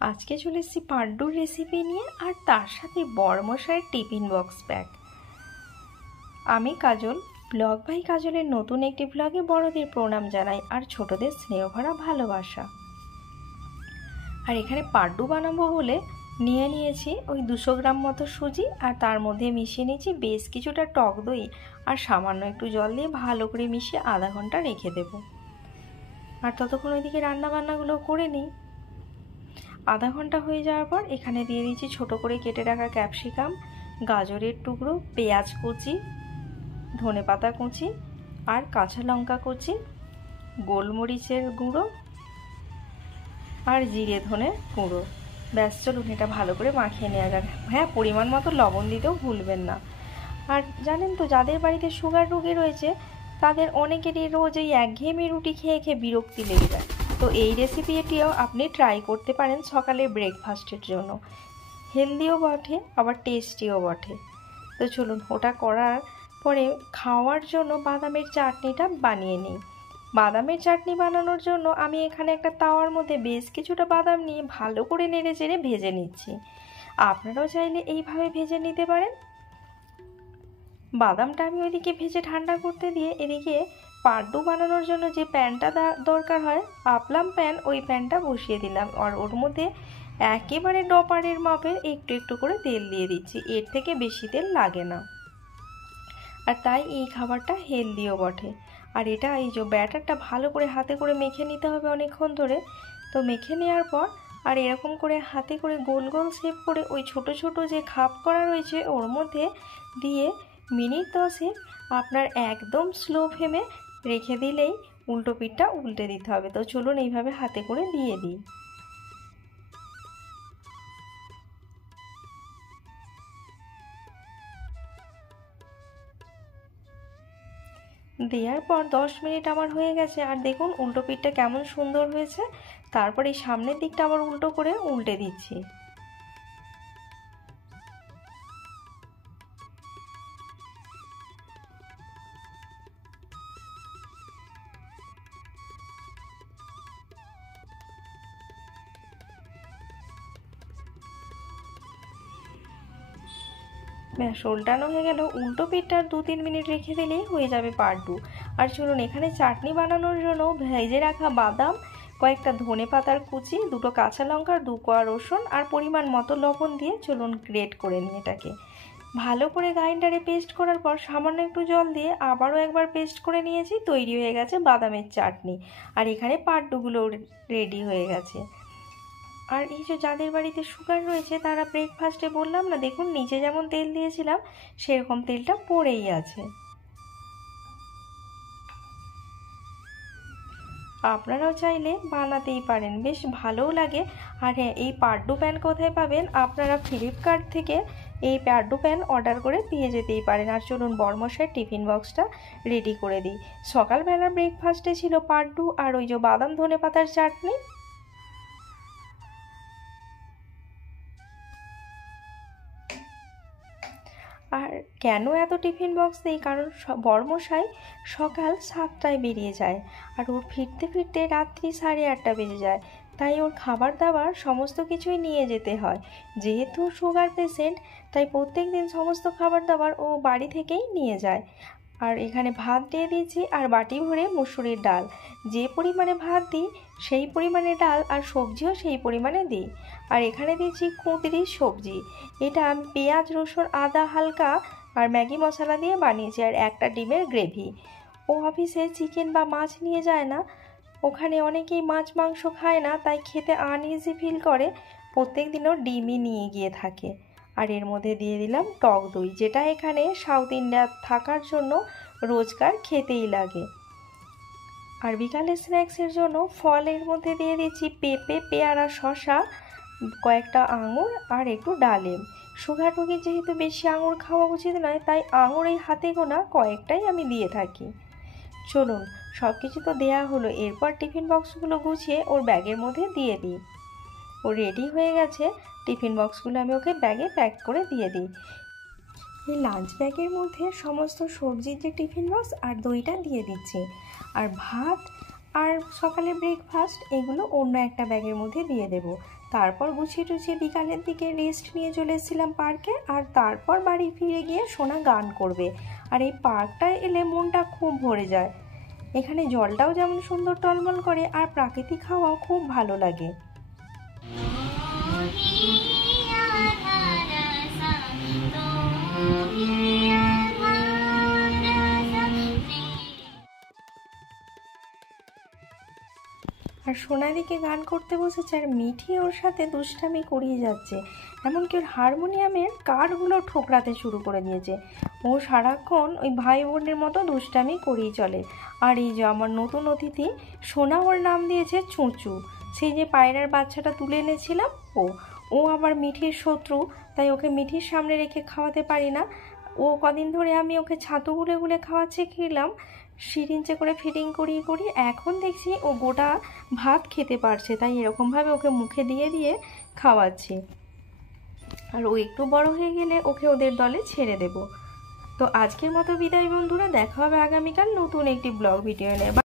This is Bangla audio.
আজকে চলে এসেছি পাড্ডুর রেসিপি নিয়ে, আর তার সাথে বড়মশাইয়ের টিফিন বক্স প্যাক। আমি কাজল, ব্লগ বাই কাজলের নতুন একটি ব্লগে বড়দের প্রণাম জানাই আর ছোটদের স্নেহভরা ভালোবাসা। আর এখানে পাড্ডু বানাবো বলে নিয়ে নিয়েছি ওই 200 গ্রাম মতো সুজি, আর তার মধ্যে মিশিয়ে নিয়েছি বেশ কিছুটা টক দই আর সামান্য একটু জল দিয়ে ভালো করে মিশিয়ে আধা ঘন্টা রেখে দেব। আর ততক্ষণ ওইদিকে রান্নাবান্নাগুলো করে নিই। আধা ঘন্টা হয়ে যাওয়ার পর এখানে দিয়ে দিয়েছি ছোট করে কেটে রাখা ক্যাপসিকাম, গাজরের টুকরো, পেঁয়াজ কুচি, ধনেপাতা কুচি আর কাঁচা লঙ্কা কুচি, গোলমরিচের গুঁড়ো আর জিরে ধনে গুঁড়ো। ব্যাস, চলুন এটা ভালো করে মাখিয়ে নেওয়া যাক। হ্যাঁ, পরিমাণ মতো লবণ দিতেও ভুলবেন না। আর জানেন তো, যাদের বাড়িতে সুগার রোগী রয়েছে তাদের অনেকেরই রোজ এই একঘেয়েমি রুটি খেয়ে খেয়ে বিরক্তি লেগে যায়। তো এই রেসিপিটিও আপনি ট্রাই করতে পারেন সকালের ব্রেকফাস্টের জন্য। হেলদিও বটে, আবার টেস্টিও বটে। তো চলুন ওটা করার পরে খাওয়ার জন্য বাদামের চাটনিটা বানিয়ে নিই। বাদামের চাটনি বানানোর জন্য আমি এখানে একটা তাওয়ার মধ্যে বেশ কিছুটা বাদাম নিয়ে ভালো করে নেড়ে চেড়ে ভেজে নিচ্ছি। আপনারাও চাইলে এইভাবে ভেজে নিতে পারেন। বাদামটা আমি ওইদিকে ভেজে ঠান্ডা করতে দিয়ে এদিকে পাড্ডু বানানোর জন্য যে প্যানটা দরকার হয়, আপলাম প্যান, ওই প্যানটা বসিয়ে দিলাম। আর ওর মধ্যে একেবারে ডপারের মাপের একটু একটু করে তেল দিয়ে দিচ্ছি। এর থেকে বেশি তেল লাগে না, আর তাই এই খাবারটা হেলদিও বটে। আর এটা এই যে ব্যাটারটা ভালো করে হাতে করে মেখে নিতে হবে অনেকক্ষণ ধরে। তো মেখে নেওয়ার পর আর এরকম করে হাতে করে গোল গোল শেপ করে ওই ছোট ছোট যে খাপ করা রয়েছে ওর মধ্যে দিয়ে মিনিট 10 আপনার একদম স্লো ফ্লেমে রেখে দিলেই উল্টো পিঠটা উল্টে দিতে হবে। তো চলুন এইভাবে হাতে করে দিয়ে দিই। দেওয়ার পর 10 মিনিট আমার হয়ে গেছে, আর দেখুন উল্টো পিঠটা কেমন সুন্দর হয়েছে। তারপর এই সামনের দিকটা আবার উল্টো করে উল্টে দিচ্ছি। ব্যাস, উল্টানো হয়ে গেল। উল্টো পিঠটা 2-3 মিনিট রেখে দিলেই হয়ে যাবে পাড্ডু। আর চলুন এখানে চাটনি বানানোর জন্য ভেজে রাখা বাদাম, কয়েকটা ধনে পাতার কুচি, 2টো কাঁচা লঙ্কা, 2 কোয়া রসুন আর পরিমাণ মতো লবণ দিয়ে চলুন গ্রেট করে নিই এটাকে। ভালো করে গ্রাইন্ডারে পেস্ট করার পর সামান্য একটু জল দিয়ে আবারও একবার পেস্ট করে নিয়েছি। তৈরি হয়ে গেছে বাদামের চাটনি। আর এখানে পাড্ডুগুলো রেডি হয়ে গেছে। আর এই যে যাদের বাড়িতে সুগার রয়েছে তারা ব্রেকফাস্টে বললাম না, দেখুন নিচে যেমন তেল দিয়েছিলাম সেরকম তেলটা পড়েই আছে। আপনারাও চাইলে বানাতেই পারেন, বেশ ভালোও লাগে। আর হ্যাঁ, এই পাড্ডু প্যান কোথায় পাবেন? আপনারা ফ্লিপকার্ট থেকে এই পাড্ডু প্যান অর্ডার করে পেয়ে যেতেই পারেন। আর চলুন বড়মশাইয়ের টিফিন বক্সটা রেডি করে দিই। সকালবেলা ব্রেকফাস্টে ছিল পাড্ডু আর ওই যে বাদাম ধনে পাতার চাটনি। আর কেন এত টিফিন বক্স দিই? কারণ বড়মশাই সকাল 7টায় বেরিয়ে যায়, আর ওর ফিরতে ফিরতে রাত্রি 8:30 বেজে যায়। তাই ওর খাবার দাবার সমস্ত কিছুই নিয়ে যেতে হয়। যেহেতু সুগার পেশেন্ট, তাই প্রত্যেক দিন সমস্ত খাবার দাবার ও বাড়ি থেকেই নিয়ে যায়। আর এখানে ভাত দিয়ে দিয়েছি আর বাটি ভরে মুসুরির ডাল। যে পরিমাণে ভাত দিই সেই পরিমাণে ডাল, আর সবজিও সেই পরিমাণে দিই। আর এখানে দিয়েছি কুঁদরি সবজি। এটা আমি পেঁয়াজ রসুন আদা হালকা আর ম্যাগি মশলা দিয়ে বানিয়েছি। আর একটা ডিমের গ্রেভি। ও অফিসে চিকেন বা মাছ নিয়ে যায় না, ওখানে অনেকেই মাছ মাংস খায় না, তাই খেতে আনইজি ফিল করে। প্রত্যেক দিনও ডিমই নিয়ে গিয়ে থাকে। আর এর মধ্যে দিয়ে দিলাম টক দই, যেটা এখানে সাউথ ইন্ডিয়া থাকার জন্য রোজকার খেতেই লাগে। আর বিকালে স্ন্যাক্সের জন্য ফলের মধ্যে দিয়ে দিচ্ছি পেঁপে, পেয়ারা, শশা, কয়েকটা আঙুর আর একটু ডালিম। সুগার রোগীর যেহেতু বেশি আঙুর খাওয়া উচিত নয়, তাই আঙুর এই হাতে গোনা কয়েকটাই আমি দিয়ে থাকি। চলুন সব কিছু তো দেয়া হলো, এরপর টিফিন বক্সগুলো গুছিয়ে ওর ব্যাগের মধ্যে দিয়ে দিই। ও রেডি হয়ে গেছে। টিফিন বক্সগুলো আমি ওকে ব্যাগে প্যাক করে দিয়ে দিই। এই লাঞ্চ ব্যাগের মধ্যে সমস্ত সবজির যে টিফিন বক্স আর দইটা দিয়ে দিচ্ছি। আর ভাত আর সকালে ব্রেকফাস্ট এগুলো অন্য একটা ব্যাগের মধ্যে দিয়ে দেব। তারপর গুছিয়ে টুছিয়ে বিকালের দিকে রেস্ট নিয়ে চলে এসেছিলাম পার্কে। আর তারপর বাড়ি ফিরে গিয়ে সোনা গান করবে। আর এই পার্কটায় এলে মনটা খুব ভরে যায়। এখানে জলটাও যেমন সুন্দর টলমল করে আর প্রাকৃতিক হাওয়াও খুব ভালো লাগে। আর সোনাদিকে গান করতে বসেছে আর মিঠি ওর সাথে দুষ্টামি করিয়ে যাচ্ছে। এমনকি ওর হারমোনিয়ামের কাঠগুলো ঠোকরাতে শুরু করে দিয়েছে। ও সারাক্ষণ ওই ভাই বোনের মতো দুষ্টামি করেই চলে। আর এই যে আমার নতুন অতিথি সোনা, ওর নাম দিয়েছে চুঁচু। সেই যে পায়রার বাচ্চাটা তুলে এনেছিলাম ও আবার মিঠির শত্রু, তাই ওকে মিঠির সামনে রেখে খাওয়াতে পারি না। ও কদিন ধরে আমি ওকে ছাতু গুলে গুলে খাওয়াচ্ছে খেলাম, সিরিঞ্জে করে ফিডিং করিয়ে করিয়ে এখন দেখছি ও গোটা ভাত খেতে পারছে, তাই এরকমভাবে ওকে মুখে দিয়ে দিয়ে খাওয়াচ্ছি। আর ও একটু বড় হয়ে গেলে ওকে ওদের দলে ছেড়ে দেব। তো আজকের মতো বিদায় বন্ধুরা, দেখা হবে আগামীকাল নতুন একটি ব্লগ ভিডিও নিয়ে।